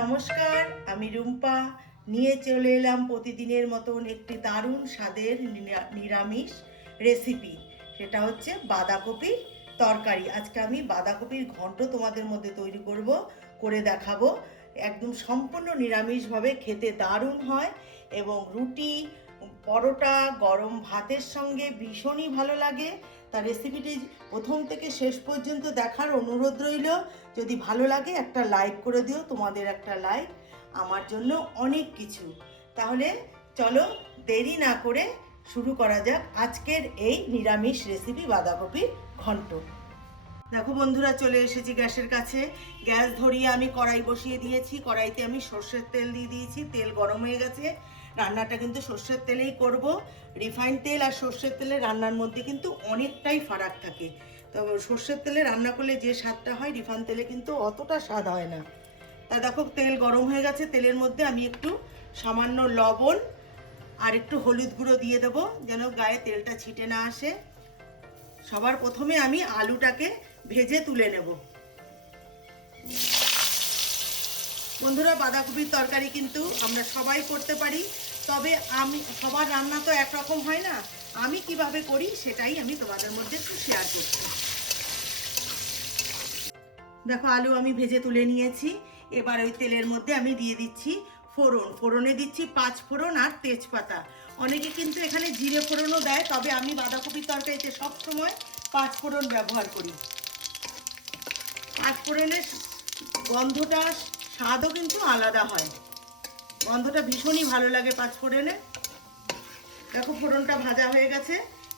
নমস্কার, আমি রুম্পা নিয়ে চলে এলাম প্রতিদিনের মতন একটি দারুণ স্বাদের নিরামিষ রেসিপি। সেটা হচ্ছে বাঁধাকপির তরকারি। আজকে আমি বাঁধাকপির ঘন্ট তোমাদের মধ্যে তৈরি করে দেখাবো। একদম সম্পূর্ণ নিরামিষভাবে খেতে দারুণ হয় এবং রুটি, পরোটা, গরম ভাতের সঙ্গে ভীষণই ভালো লাগে। তার রেসিপিটি প্রথম থেকে শেষ পর্যন্ত দেখার অনুরোধ রইল। যদি ভালো লাগে একটা লাইক করে দিও, তোমাদের একটা লাইক আমার জন্য অনেক কিছু। তাহলে চলো দেরি না করে শুরু করা যাক আজকের এই নিরামিষ রেসিপি বাঁধাকপির ঘন্ট। দেখো বন্ধুরা, চলে এসেছি গ্যাসের কাছে। গ্যাস ধরিয়ে আমি কড়াই বসিয়ে দিয়েছি। কড়াইতে আমি সর্ষের তেল দিয়ে দিয়েছি। তেল গরম হয়ে গেছে। রান্নাটা কিন্তু সর্ষের তেলেই করব। রিফাইন্ড তেল আর সর্ষের তেলের রান্নার মধ্যে কিন্তু অনেকটাই ফারাক থাকে। তো সর্ষের তেলে রান্না করলে যে স্বাদটা হয়, রিফাইন্ড তেলে কিন্তু অতটা স্বাদ হয় না। তা দেখো তেল গরম হয়ে গেছে। তেলের মধ্যে আমি একটু সামান্য লবণ আর একটু হলুদ গুঁড়ো দিয়ে দেবো, যেন গায়ে তেলটা ছিটে না আসে। সবার প্রথমে আমি আলুটাকে ভেজে তুলে নেব। বন্ধুরা, বাঁধাকপির তরকারি কিন্তু আমরা সবাই করতে পারি, তবে আমি সবার রান্না তো একরকম হয় না। আমি কিভাবে করি সেটাই আমি তোমাদের মধ্যে একটু শেয়ার করছি। দেখো আলু আমি ভেজে তুলে নিয়েছি। এবার ওই তেলের মধ্যে আমি দিয়ে দিচ্ছি ফোড়নে দিচ্ছি 5 ফোড়ন আর তেজপাতা। অনেকে কিন্তু এখানে জিরে ফোড়নও দেয়, তবে আমি বাঁধাকপির তরকারিতে সবসময় 5 ফোড়ন ব্যবহার করি। 5 ফোড়নের গন্ধটা, স্বাদও কিন্তু আলাদা হয়। গন্ধটা ভীষণই ভালো লাগে 5 ফোড়নে। দেখো ফোড়নটা ভাজা হয়ে গেছে।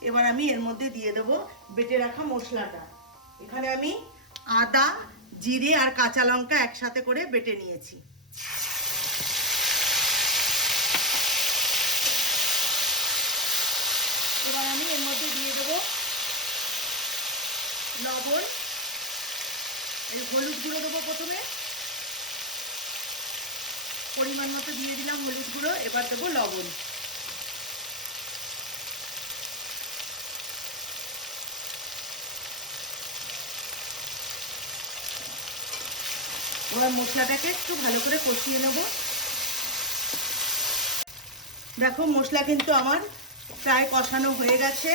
এবার আমি এর মধ্যে দিয়ে দেবো বেটে রাখা মশলাটা। এখানে আমি আদা, জিরে আর কাঁচা লঙ্কা একসাথে করে বেটে নিয়েছি। এবার আমি এর মধ্যে দিয়ে দেবো লবণ, হলুদ গুঁড়ো দেবো প্রথমে, পরিমাণ মতো দিয়ে দিলাম হলুদ গুঁড়ো। এবার দেবো লবণ। এবার মশলাটাকে একটু ভালো করে কষিয়ে নেব। দেখো মশলা কিন্তু আমার প্রায় কষানো হয়ে গেছে।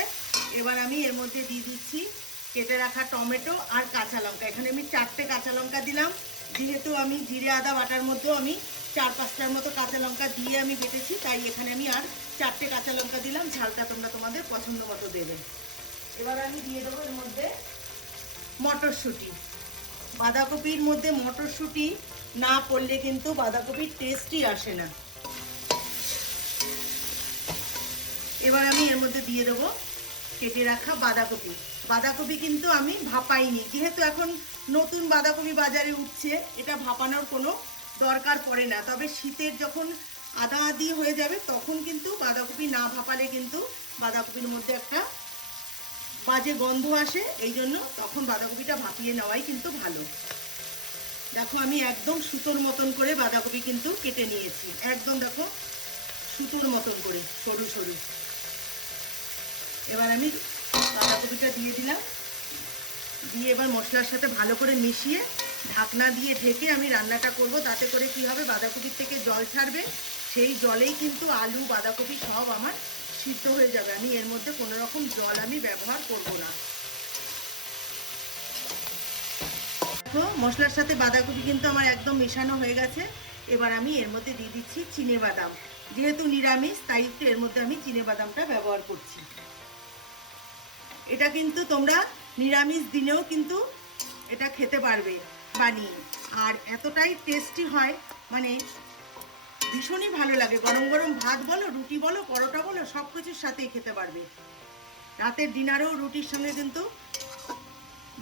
এবার আমি এর মধ্যে দিয়ে দিচ্ছি কেটে রাখা টমেটো আর কাঁচা লঙ্কা। এখানে আমি 4টে কাঁচা লঙ্কা দিলাম। যেহেতু আমি জিরে আদা বাটার মধ্যেও আমি 4-5টার মতো কাঁচা লঙ্কা দিয়ে আমি বেটেছি, তাই এখানে আমি আর 4টে কাঁচা লঙ্কা দিলাম। ঝালটা তোমরা তোমাদের পছন্দ মতো দেবে। এবার আমি দিয়ে দেবো এর মধ্যে মটরশুঁটি। বাঁধাকপির মধ্যে মটরশুঁটি না পড়লে কিন্তু বাঁধাকপির টেস্টই আসে না। এবার আমি এর মধ্যে দিয়ে দেবো কেটে রাখা বাঁধাকপি। বাঁধাকপি কিন্তু আমি ভাপাইনি, যেহেতু এখন নতুন বাঁধাকপি বাজারে উঠছে, এটা ভাপানোর কোনো দরকার পড়ে না। তবে শীতের যখন আদা আদি হয়ে যাবে তখন কিন্তু বাঁধাকপি না ভাপালে কিন্তু বাঁধাকপির মধ্যে একটা বাজে গন্ধ আসে। এই জন্য তখন বাঁধাকপিটা ভাপিয়ে নেওয়াই কিন্তু ভালো। দেখো আমি একদম সুতোর মতন করে বাঁধাকপি কিন্তু কেটে নিয়েছি। একদম দেখো সুতোর মতন করে সরু সরু। এবার আমি বাঁধাকপিটা দিয়ে দিলাম। দিয়ে এবার মশলার সাথে ভালো করে মিশিয়ে ঢাকনা দিয়ে ঢেকে আমি রান্নাটা করব। তাতে করে কি হবে, বাঁধাকপির থেকে জল ছাড়বে, সেই জলেই কিন্তু আলু বাঁধাকপি সব আমার সিদ্ধ হয়ে যাবে। আমি এর মধ্যে কোনো রকম জল আমি ব্যবহার করব না। তো মশলার সাথে বাঁধাকপি কিন্তু আমার একদম মেশানো হয়ে গেছে। এবার আমি এর মধ্যে দিয়ে দিচ্ছি চিনেবাদাম। যেহেতু নিরামিষ তাই একটু এর মধ্যে আমি চিনেবাদামটা ব্যবহার করছি। এটা কিন্তু তোমরা নিরামিষ দিনেও কিন্তু এটা খেতে পারবে বানিয়ে, আর এতটাই টেস্টি হয়, মানে ভীষণই ভালো লাগে। গরম গরম ভাত বলো, রুটি বলো, পরোটা বলো, সব কিছুর সাথেই খেতে পারবে। রাতের ডিনারেও রুটির সঙ্গে কিন্তু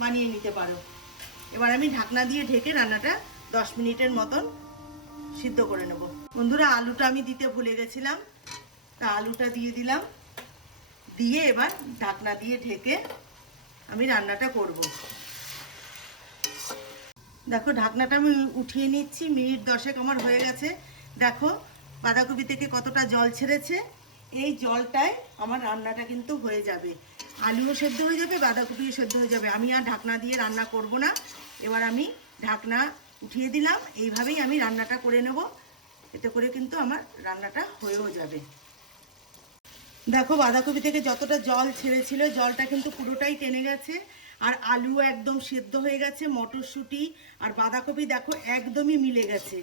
বানিয়ে নিতে পারো। এবার আমি ঢাকনা দিয়ে ঢেকে রান্নাটা 10 মিনিটের মতন সিদ্ধ করে নেব। বন্ধুরা, আলুটা আমি দিতে ভুলে গেছিলাম, তা আলুটা দিয়ে দিলাম। দিয়ে এবার ঢাকনা দিয়ে ঢেকে আমি রান্নাটা করব। দেখো ঢাকনাটা আমি উঠিয়ে নিচ্ছি। মিনিট 10 আমার হয়ে গেছে। দেখো বাঁধাকপি থেকে কতটা জল ছেড়েছে। এই জলটায় আমার রান্নাটা কিন্তু হয়ে যাবে। আলুও সেদ্ধ হয়ে যাবে, বাঁধাকপিও সেদ্ধ হয়ে যাবে। আমি আর ঢাকনা দিয়ে রান্না করব না। এবার আমি ঢাকনা উঠিয়ে দিলাম। এইভাবেই আমি রান্নাটা করে নেব, এতে করে কিন্তু আমার রান্নাটা হয়েও যাবে। দেখো বাঁধাকপি থেকে যতটা জল ছেড়েছিল জলটা কিন্তু পুরোটাই টেনে গেছে, আর আলু একদম সেদ্ধ হয়ে গেছে, মটরশুঁটি আর বাঁধাকপি দেখো একদমই মিলে গেছে।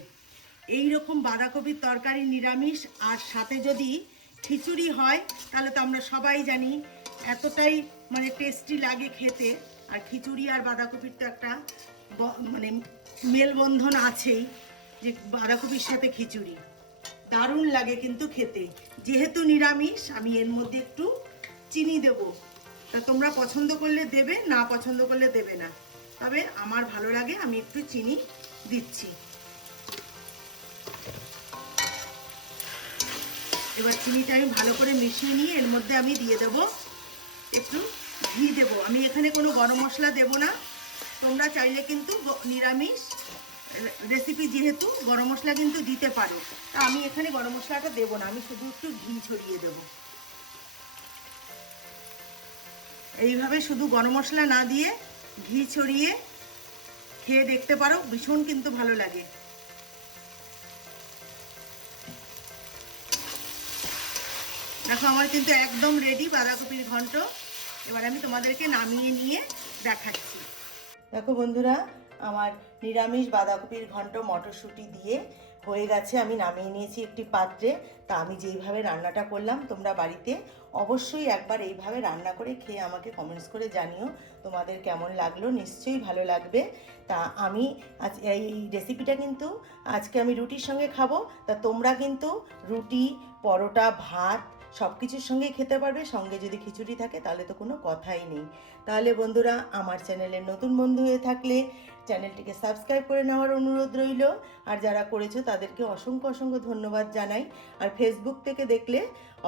এই রকম বাঁধাকপির তরকারি নিরামিষ আর সাথে যদি খিচুড়ি হয় তাহলে তো আমরা সবাই জানি এতটাই মানে টেস্টি লাগে খেতে। আর খিচুড়ি আর বাঁধাকপির তো একটা মানে মেলবন্ধন আছেই, যে বাঁধাকপির সাথে খিচুড়ি দারুণ লাগে কিন্তু খেতে। যেহেতু নিরামিষ আমি এর মধ্যে একটু চিনি দেব, তা তোমরা পছন্দ করলে দেবে, না পছন্দ করলে দেবে না, তবে আমার ভালো লাগে আমি একটু চিনি দিচ্ছি। এবার চিনিটা আমি ভালো করে মিশিয়ে নিয়ে এর মধ্যে আমি দিয়ে দেব একটু ঘি দেব। আমি এখানে কোনো গরম মশলা দেব না, তোমরা চাইলে কিন্তু নিরামিষ রেসিপি যেহেতু গরম মশলা কিন্তু দিতে পারো, তা আমি এখানে গরম মশলাটা দেবো না, আমি শুধু একটু ঘি ছড়িয়ে দেব। এইভাবে শুধু গরম মশলা না দিয়ে ঘি ছড়িয়ে খেয়ে দেখতে পারো, ভীষণ কিন্তু ভালো লাগে। দেখো আমার কিন্তু একদম রেডি বাঁধাকপির ঘন্ট। এবার আমি তোমাদেরকে নামিয়ে নিয়ে দেখাচ্ছি। দেখো বন্ধুরা, আমার নিরামিষ বাঁধাকপির ঘন্ট মটরশুঁটি দিয়ে হয়ে গেছে, আমি নামিয়ে নিয়েছি একটি পাত্রে। তা আমি যেইভাবে রান্নাটা করলাম তোমরা বাড়িতে অবশ্যই একবার এইভাবে রান্না করে খেয়ে আমাকে কমেন্টস করে জানিও তোমাদের কেমন লাগলো। নিশ্চয়ই ভালো লাগবে। তা আমি আজ এই রেসিপিটা কিন্তু আজকে আমি রুটির সঙ্গে খাবো, তা তোমরা কিন্তু রুটি, পরোটা, ভাত সব কিছুর সঙ্গেই খেতে পারবে। সঙ্গে যদি খিচুড়ি থাকে তাহলে তো কোনো কথাই নেই। তাহলে বন্ধুরা, আমার চ্যানেলের নতুন বন্ধু হয়ে থাকলে চ্যানেলটিকে সাবস্ক্রাইব করে নেওয়ার অনুরোধ রইল। আর যারা করেছো তাদেরকে অসংখ্য অসংখ্য ধন্যবাদ জানাই। আর ফেসবুক থেকে দেখলে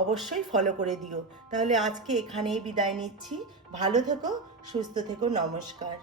অবশ্যই ফলো করে দিও। তাহলে আজকে এখানেই বিদায় নিচ্ছি। ভালো থেকো, সুস্থ থেকো, নমস্কার।